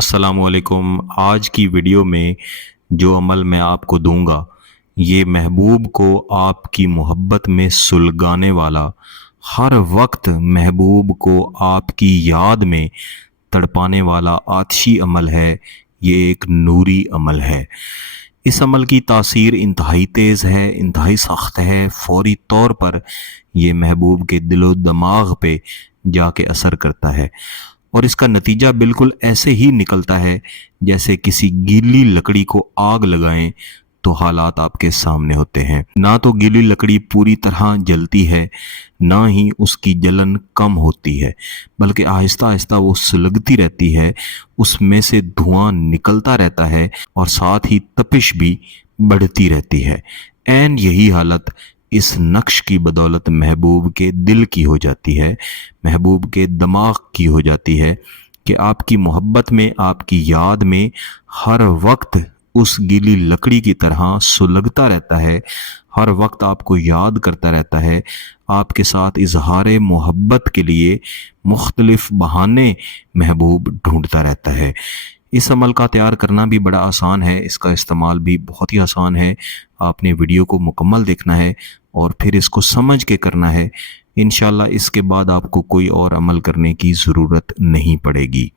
السلام علیکم۔ آج کی ویڈیو میں جو عمل میں آپ کو دوں گا یہ محبوب کو آپ کی محبت میں سلگانے والا، ہر وقت محبوب کو آپ کی یاد میں تڑپانے والا آتشی عمل ہے۔ یہ ایک نوری عمل ہے۔ اس عمل کی تاثیر انتہائی تیز ہے، انتہائی سخت ہے۔ فوری طور پر یہ محبوب کے دل و دماغ پہ جا کے اثر کرتا ہے، اور اس کا نتیجہ بالکل ایسے ہی نکلتا ہے جیسے کسی گیلی لکڑی کو آگ لگائیں تو حالات آپ کے سامنے ہوتے ہیں۔ نہ تو گیلی لکڑی پوری طرح جلتی ہے، نہ ہی اس کی جلن کم ہوتی ہے، بلکہ آہستہ آہستہ وہ سلگتی رہتی ہے، اس میں سے دھواں نکلتا رہتا ہے اور ساتھ ہی تپش بھی بڑھتی رہتی ہے۔ عین یہی حالت اس نقش کی بدولت محبوب کے دل کی ہو جاتی ہے، محبوب کے دماغ کی ہو جاتی ہے، کہ آپ کی محبت میں، آپ کی یاد میں ہر وقت اس گیلی لکڑی کی طرح سلگتا رہتا ہے، ہر وقت آپ کو یاد کرتا رہتا ہے، آپ کے ساتھ اظہار محبت کے لیے مختلف بہانے محبوب ڈھونڈتا رہتا ہے۔ اس عمل کا تیار کرنا بھی بڑا آسان ہے، اس کا استعمال بھی بہت ہی آسان ہے۔ آپ نے ویڈیو کو مکمل دیکھنا ہے اور پھر اس کو سمجھ کے کرنا ہے۔ انشاءاللہ اس کے بعد آپ کو کوئی اور عمل کرنے کی ضرورت نہیں پڑے گی۔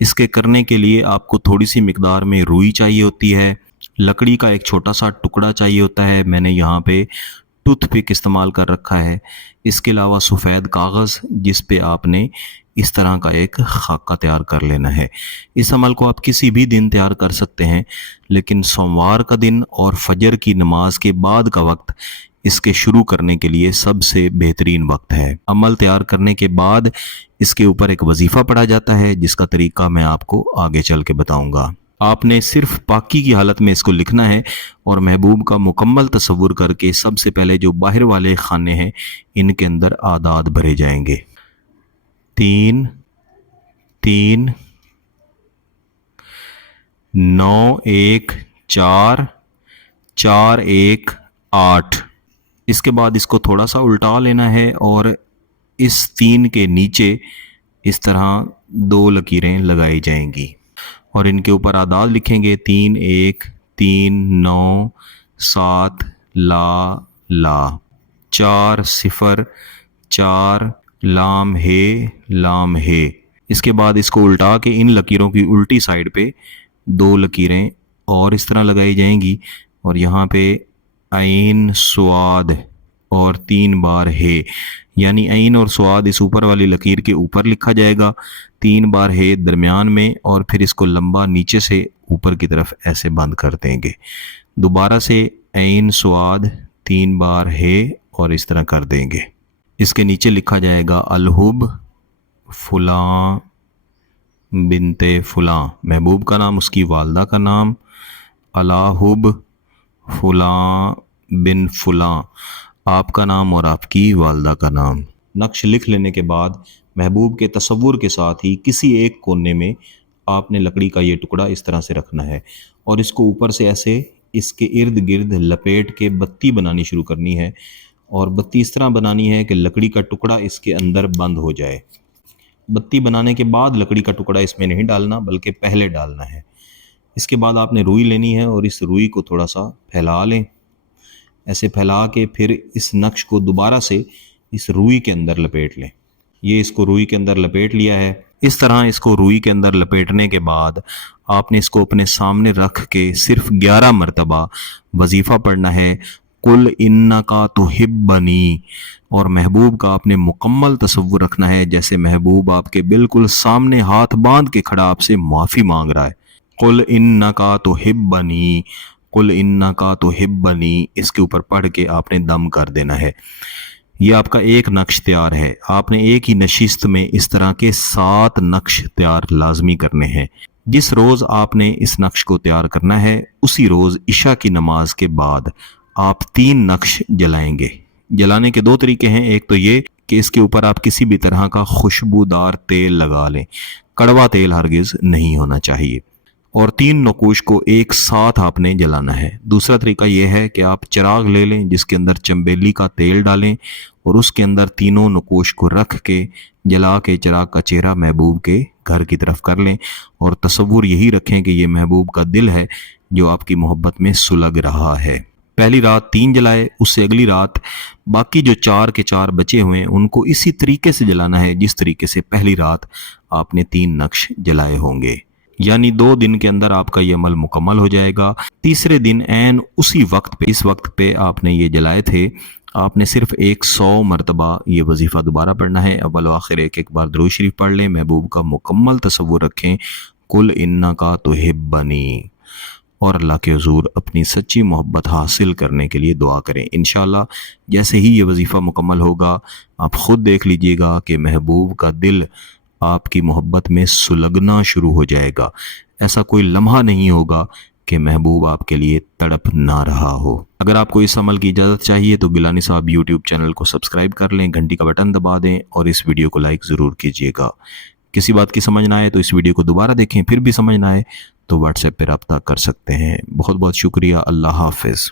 اس کے کرنے کے لیے آپ کو تھوڑی سی مقدار میں روئی چاہیے ہوتی ہے، لکڑی کا ایک چھوٹا سا ٹکڑا چاہیے ہوتا ہے، میں نے یہاں پہ ٹوتھ پک استعمال کر رکھا ہے۔ اس کے علاوہ سفید کاغذ جس پہ آپ نے اس طرح کا ایک خاکہ تیار کر لینا ہے۔ اس عمل کو آپ کسی بھی دن تیار کر سکتے ہیں، لیکن سوموار کا دن اور فجر کی نماز کے بعد کا وقت اس کے شروع کرنے کے لیے سب سے بہترین وقت ہے۔ عمل تیار کرنے کے بعد اس کے اوپر ایک وظیفہ پڑھا جاتا ہے، جس کا طریقہ میں آپ کو آگے چل کے بتاؤں گا۔ آپ نے صرف پاکی کی حالت میں اس کو لکھنا ہے اور محبوب کا مکمل تصور کر کے سب سے پہلے جو باہر والے خانے ہیں ان کے اندر اعداد بھرے جائیں گے۔ 3 3 9 1 4 4 1 8۔ اس کے بعد اس کو تھوڑا سا الٹا لینا ہے اور اس 3 کے نیچے اس طرح 2 لکیریں لگائی جائیں گی اور ان کے اوپر اعداد لکھیں گے۔ 3 1 3 9 7 لا لا 4 0 4 لام ہے لام ہے۔ اس کے بعد اس کو الٹا کے ان لکیروں کی الٹی سائڈ پہ 2 لکیریں اور اس طرح لگائی جائیں گی، اور یہاں پہ عین سواد اور 3 بار ہے، یعنی عین اور سواد اس اوپر والی لکیر کے اوپر لکھا جائے گا، 3 بار ہے درمیان میں، اور پھر اس کو لمبا نیچے سے اوپر کی طرف ایسے بند کر دیں گے۔ دوبارہ سے عین سواد 3 بار ہے اور اس طرح کر دیں گے۔ اس کے نیچے لکھا جائے گا الحب فلاں بنت فلاں، محبوب کا نام، اس کی والدہ کا نام، الحب فلاں بن فلاں، آپ کا نام اور آپ کی والدہ کا نام۔ نقش لکھ لینے کے بعد محبوب کے تصور کے ساتھ ہی کسی ایک کونے میں آپ نے لکڑی کا یہ ٹکڑا اس طرح سے رکھنا ہے اور اس کو اوپر سے ایسے اس کے ارد گرد لپیٹ کے بتی بنانی شروع کرنی ہے، اور بتی اس طرح بنانی ہے کہ لکڑی کا ٹکڑا اس کے اندر بند ہو جائے۔ بتی بنانے کے بعد لکڑی کا ٹکڑا اس میں نہیں ڈالنا بلکہ پہلے ڈالنا ہے۔ اس کے بعد آپ نے روئی لینی ہے اور اس روئی کو تھوڑا سا پھیلا لیں، ایسے پھیلا کے پھر اس نقش کو دوبارہ سے اس روئی کے اندر لپیٹ لیں۔ یہ اس کو روئی کے اندر لپیٹ لیا ہے۔ اس طرح اس کو روئی کے اندر لپیٹنے کے بعد آپ نے اس کو اپنے سامنے رکھ کے صرف 11 مرتبہ وظیفہ پڑھنا ہے، قل انکا تحبنی، اور محبوب کا آپ نے مکمل تصور رکھنا ہے جیسے محبوب آپ کے بالکل سامنے ہاتھ باندھ کے کھڑا آپ سے معافی مانگ رہا ہے۔ قل انکا تحبنی، قل انکا تحبنی، اس کے اوپر پڑھ کے آپ نے دم کر دینا ہے۔ یہ آپ کا ایک نقش تیار ہے۔ آپ نے ایک ہی نشست میں اس طرح کے 7 نقش تیار لازمی کرنے ہیں۔ جس روز آپ نے اس نقش کو تیار کرنا ہے اسی روز عشاء کی نماز کے بعد آپ 3 نقش جلائیں گے۔ جلانے کے 2 طریقے ہیں، ایک تو یہ کہ اس کے اوپر آپ کسی بھی طرح کا خوشبودار تیل لگا لیں، کڑوا تیل ہرگز نہیں ہونا چاہیے۔ اور 3 نقوش کو ایک ساتھ آپ نے جلانا ہے۔ دوسرا طریقہ یہ ہے کہ آپ چراغ لے لیں جس کے اندر چنبیلی کا تیل ڈالیں اور اس کے اندر تینوں نقوش کو رکھ کے جلا کے چراغ کا چہرہ محبوب کے گھر کی طرف کر لیں، اور تصور یہی رکھیں کہ یہ محبوب کا دل ہے جو آپ کی محبت میں سلگ رہا ہے۔ پہلی رات 3 جلائے، اس سے اگلی رات باقی جو 4 کے 4 بچے ہوئے ہیں ان کو اسی طریقے سے جلانا ہے جس طریقے سے پہلی رات آپ نے 3 نقش جلائے ہوں گے، یعنی 2 دن کے اندر آپ کا یہ عمل مکمل ہو جائے گا۔ تیسرے دن عین اسی وقت پہ، اس وقت پہ آپ نے یہ جلائے تھے، آپ نے صرف 100 مرتبہ یہ وظیفہ دوبارہ پڑھنا ہے۔ اول و آخر ایک ایک بار درود شریف پڑھ لیں، محبوب کا مکمل تصور رکھیں، کل انکا تحبنی، اور اللہ کے حضور اپنی سچی محبت حاصل کرنے کے لیے دعا کریں۔ انشاءاللہ جیسے ہی یہ وظیفہ مکمل ہوگا آپ خود دیکھ لیجئے گا کہ محبوب کا دل آپ کی محبت میں سلگنا شروع ہو جائے گا۔ ایسا کوئی لمحہ نہیں ہوگا کہ محبوب آپ کے لیے تڑپ نہ رہا ہو۔ اگر آپ کو اس عمل کی اجازت چاہیے تو گیلانی صاحب یوٹیوب چینل کو سبسکرائب کر لیں، گھنٹی کا بٹن دبا دیں اور اس ویڈیو کو لائک ضرور کیجیے گا۔ کسی بات کی سمجھ نہ آئے تو اس ویڈیو کو دوبارہ دیکھیں، پھر بھی سمجھ نہ آئے تو واٹس ایپ پہ رابطہ کر سکتے ہیں۔ بہت بہت شکریہ، اللہ حافظ۔